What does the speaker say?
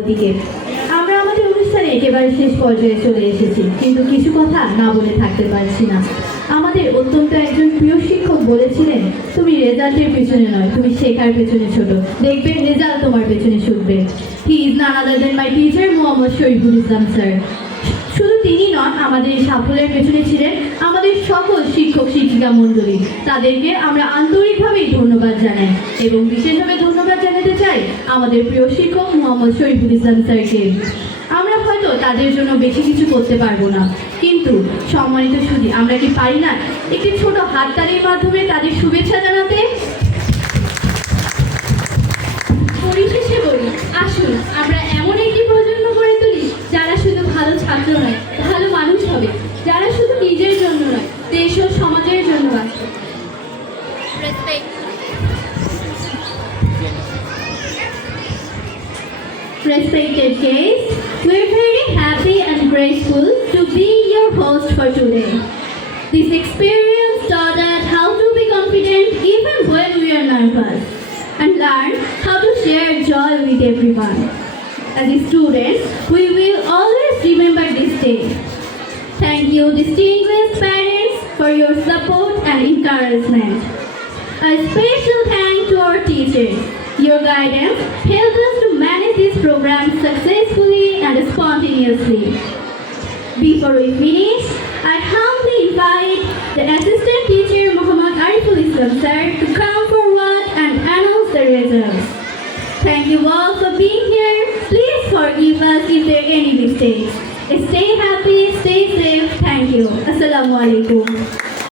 ওদিকে আমরা আমাদের অনুষ্ঠানে একেবারে শেষ পর্যায়ে চলে এসেছি, কিন্তু কিছু কথা না বলে থাকতে পারছি না। আমাদের অত্যন্ত একজন প্রিয় শিক্ষক বলেছিলেন, তুমি রেজাল্টের পেছনে নয়, তুমি শেখার পেছনে ছোট, দেখবে রেজাল্ট তোমার পেছনে ছুটবে। He is none other than my teacher Mohammad Shariful Islam sir. শুধু তিনি নন, আমাদের এই সাফল্যের পেছনে ছিলেন আমাদের সকল শিক্ষক শিক্ষিকা মণ্ডলী। তাদেরকে আমরা আন্তরিকভাবেই ধন্যবাদ জানাই এবং বিশেষভাবে ধন্যবাদ জানাতে চাই আমাদের প্রিয় শিক্ষক মোহাম্মদ শরীফুল ইসলাম স্যারকে। আমরা হয়তো তাদের জন্য বেশি কিছু করতে পারবো না, কিন্তু সম্মানিত সুধী, আমরা কি পারি না একটি ছোট হাততালির মাধ্যমে তাদের শুভেচ্ছা জানাতে? পরিশেষে বলি, আসুন আমরা এমন একটি প্রজন্ম গড়ে তুলি যারা শুধু ভালো ছাত্র নয়, ভালো মানুষ হবে, যারা শুধু নিজের জন্য নয়, দেশ ও সমাজের জন্য বাঁচবে। Respected guests, we're very happy and grateful to be your host for today. This experience taught us how to be confident even when we are nervous, and learn how to share joy with everyone. As students, we will always remember this day. Thank you, distinguished parents, for your support and encouragement. A special thanks to our teachers. Your guidance helped us to manage this program successfully and spontaneously. Before we finish, I humbly invite the assistant teacher Muhammad Ariful Islam sir to come forward and announce the results. Thank you all for being here. Please forgive us if there are any mistakes. Stay happy, stay safe. Thank you. Assalamu alaikum.